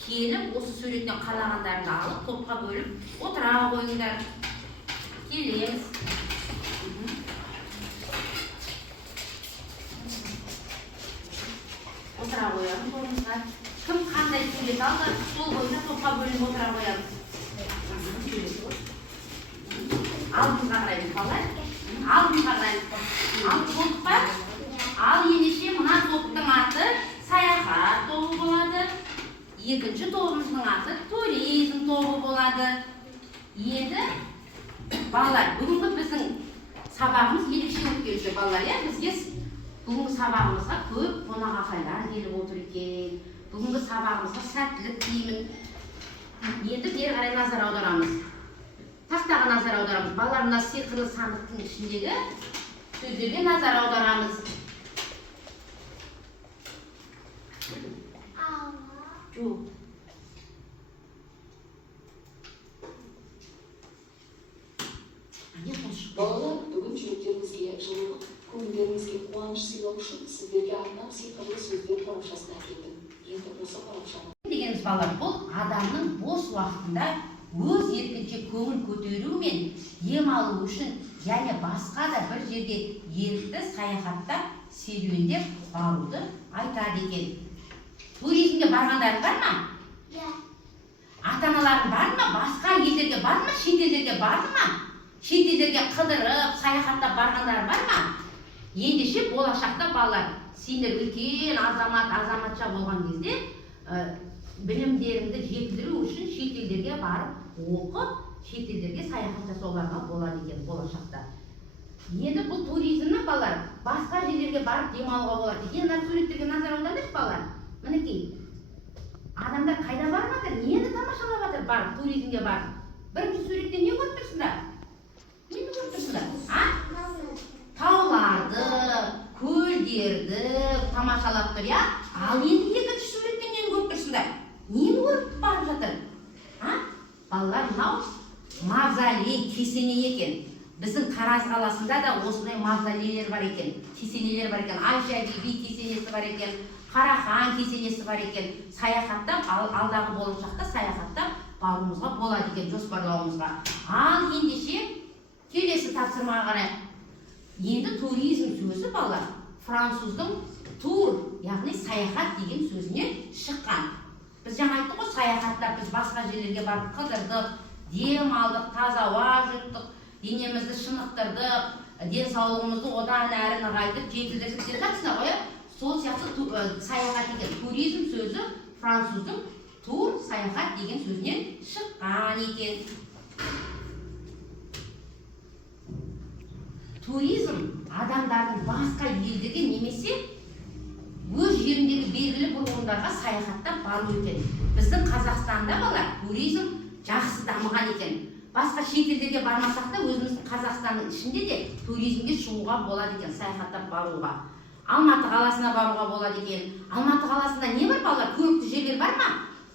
келіп осы суреттен қалағандарыңды алып топқа бөліп отыра қойыңдар. Келеміз. Отыра қоямыз орныңызға. Кім қандай сурет алды, сол бойынша топқа бөлініп отыра қоямыз. Алдымызға қараймыз балалар. Алдымызға қараймыз. Алды болдық па? Ал ендеше мына топтың аты саяхат тобы болады. Екінші тобымыздың аты туризм тобы болады. Енді балалар, бүгінгі біздің сабағымыз ерекше өткен жоқ балалар, бізге бүгінгі сабағымызға көп қонақ ағайлар келіп отыр екен. Бүгінгі сабағымызға сәттілік тілеймін. Енді бері қарай назар аударамыз. Тақтаға назар аударамыз. Балалар, мына сиқырлы сандықтың ішіндегі сөздерге назар аударамыз. Жоқ. Балалар, бүгін жүректеріңізге жылылық, көңілдеріңізге қуаныш сыйлау үшін сіздерге арнап сиқырлы сөздер парақшасын әкелдім. Енді осы парақшаны Дегеніміз балалар, бұл адамның бос уақытында өз еркінше көңіл көтеру мен ем алу үшін және басқа да бір жерге ерікті саяхаттап, серуендеп баруды айтады екен. Туризмге барғандар бар ма? Ата-аналарың бар ма? Басқа елдерге бар ма? Шетелдерге барды ма? Шетелдерге қыдырып, саяхаттап барғандар бар ма? Ендеше болашақта балалар, сендер үлкен азаматша болған кезде білімдеріңді жетілдіру үшін шетелдерге барып оқып, шетелдерге саяхат жасауларға болады екен болашақта. Енді бұл туризмнің балалар, басқа жерлерге барып демалуға болады. Енді суреттерге назар аударыңызшы балалар. Мінекей, адамдар қайда барып жатыр? Нені тамашалап жатыр? Барып, туризмге барып. Бірінші суретте не көріп тұрсыңдар? Нені көріп тұрсыңдар? Тауларды, көлдерді тамашалап тұр, я? Ал енді екінші суретте нені көріп тұрсыңдар? Нені көріп барып жатыр? Балалар, мынау мавзолей, кесене екен. Біздің Тараз қаласында да осындай мавзолейлер бар екен, кесенелер бар екен. Айша биби кесенесі бар екен, Қарахан кесенесі бар екен. Саяхаттап, алдағы болашақта саяхаттап баруымызға болады екен, жоспарлауымызға. Ал ендеше келесі тапсырмаға қарайық. Енді туризм сөзі балалар, француздың тур, яғни саяхат деген сөзінен шыққан. Біз жаңа айттық қой, саяхаттап біз басқа жерлерге барып қыдырдық, дем алдық, таза ауа жұттық, денемізді шынықтырдық, денсаулығымызды одан әрі нығайтып, жетілдірдік деп жатсына ғой. Сол сияқты саяхат екен. Туризм сөзі француздың тур, саяхат деген сөзінен шыққан екен. Туризм адамдардың басқа елдерге немесе өз жеріндегі белгілі бір орындарға саяхаттап бару екен. Біздің Қазақстанда балалар туризм жақсы дамыған екен. Басқа шетелдерге бармасақ та өзіміздің Қазақстанның ішінде де туризмге шығуға болады екен, саяхаттап баруға. Алматы қаласына баруға болады екен. Алматы қаласында не бар балалар? Көрікті жерлер бар ма?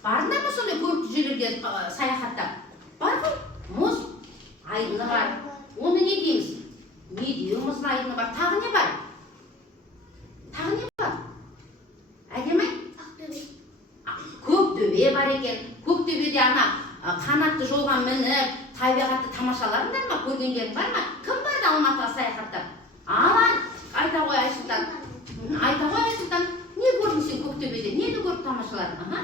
Барыңдар ма сондай көрікті жерлерге саяхаттап? Бар ғой? Мұз айдыны бар. Оны не дейміз? Медеу мұз айдыны бар. Тағы не бар? Тағы не бар? Әдемі? Көктөбе бар екен. Көктөбеде ана қанатты жолға мініп, табиғатты тамашаларыңдар ма? Көргендерің бар ма? Кім барды Алматыға саяхаттап? Айта ғой Айсұлтан. Айта ғой Айсұлтан. Не көрдің сен Көктөбеде? Нені көріп тамашаладың?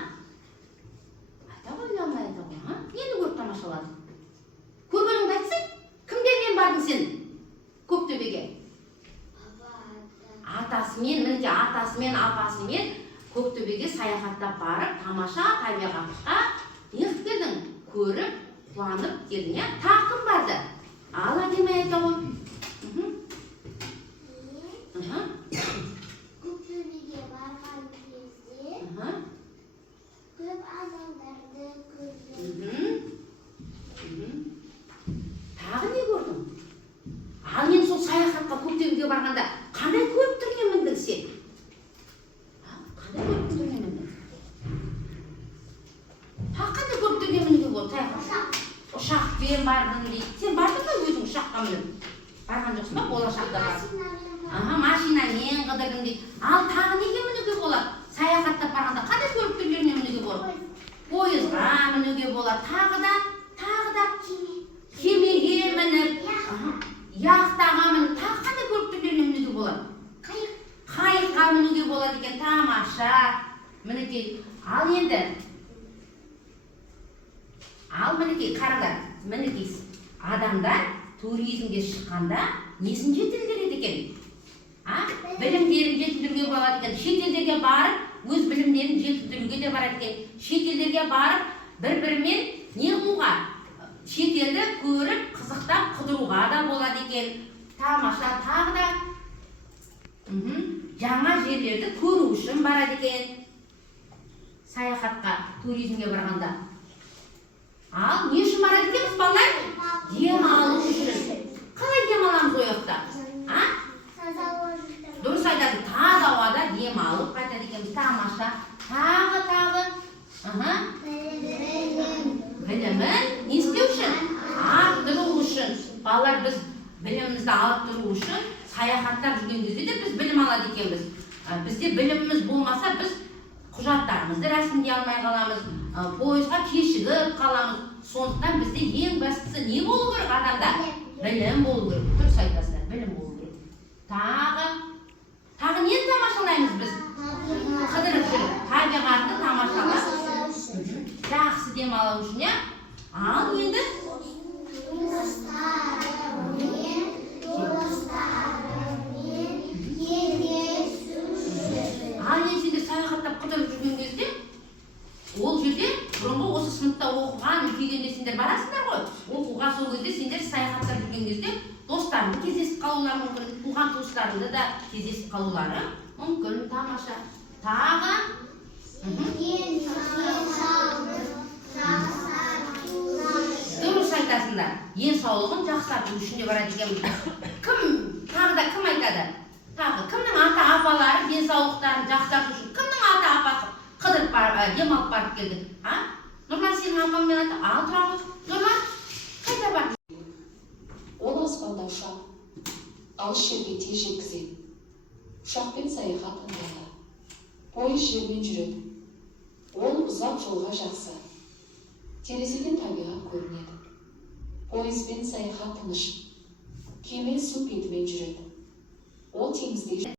Айта ғой, ұялмай айта ғой. Нені көріп тамашаладың? Көргеніңді айтсың? Кімдермен бардың сен Көктөбеге? Атасымен, мінекей атасымен, апасымен Көктөбеге саяхаттап барып, тамаша табиғатқа неғып келдің? Көріп, қуанып келдің, я? Тақым барды. Ал әдемі айта ғой. Көктөбеге барған кезде көп адамдарды көрдім. Тағы не көрдің? Ал енді сол саяхатқа Көктөбеге барғанда қандай көріп тұрген міндің сен? Қандай көріп тұрген міндің? Қандай көріп тұрген мінге болды? Ұшақпен бардың дейді. Сен бардың ба өзің ұшаққа мініп? Барған жоқсың ба? Болашақта бар. Машинамен қыдырдым дейді. Ал тағы неге мінуге болады? Саяхаттап барғанда қандай көріп түрлеріне мінуге болады? Ал мінекей қараңдар, мінекей адамдар туризмге шыққанда несін жетілдіреді екен? Білімдерін жетілдіруге болады екен. Шетелдерге барып, өз білімдерін жетілдіруге де барады екен. Шетелдерге барып, бір-бірімен не қылуға? Шетелді көріп, қызықтап, қыдыруға да болады екен. Тамаша, тағы да жаңа жерлерді көру үшін барады екен. Саяхатқа, туризмге барғанда. Ал не үшін барады екенбіз, балалар? Дем алу үшін. Қалай дем аламыз ол жақта? Дұрыс айтады, таза ауада дем алып қайтады екенбіз. Тамаша. Тағы. Білімін не істеу үшін? Арттыру үшін. Балалар, біз білімімізді арттыру үшін саяхаттап жүрген кезде де біз білім алады екенбіз. Бізде біліміміз болмаса, біз құжаттарымызды рәсімдей алмай қаламыз, пойызға кешігіп қаламыз. Сондықтан бізде ең бастысы не болу керек адамда? Білім болу керек. Дұрыс айтасыздар, білім болу керек. Тағы нені тамашалаймыз біз? Қыдырып жүріп, табиғатты тамашалап, жақсы демалу үшін, иә? Ал енді сендер саяхаттап қыдырып жүрген кезде, ол жерде бұрынғы осы сыныпта оқыған, үлкейгенде сендер барасыңдар ғой. Оқуға сол кезде сендер саяхаттап жүрген кезде достарыңды кездесіп қалулары мүмкін, туған туыстарыңды да кездесіп қалулары мүмкін. Тамаша. Тағы дұрыс айтасыңдар. Денсаулығын жақсарту үшін де барады екенбіз. Тағы да кім айтады? Тағы кімнің ата-апалары денсаулықтарын жақсарту үшін? Кімнің ата-апасы қыдырып демалып барып келді? Нұрлан, сенің апаңмен ата? Ал тұрағы. Нұрлан, қайда бар? Ол аспанда ұшақ, алыс жерге тез жеткізеді. Ұшақпен саяхат ыңғайлы. Пойыз жермен жүреді. Ол ұзақ жолға жақсы. Терезеден табиғат көрінеді. Пойызбен саяхат тыныш. Кеме су бетімен жүреді. Ол теңізде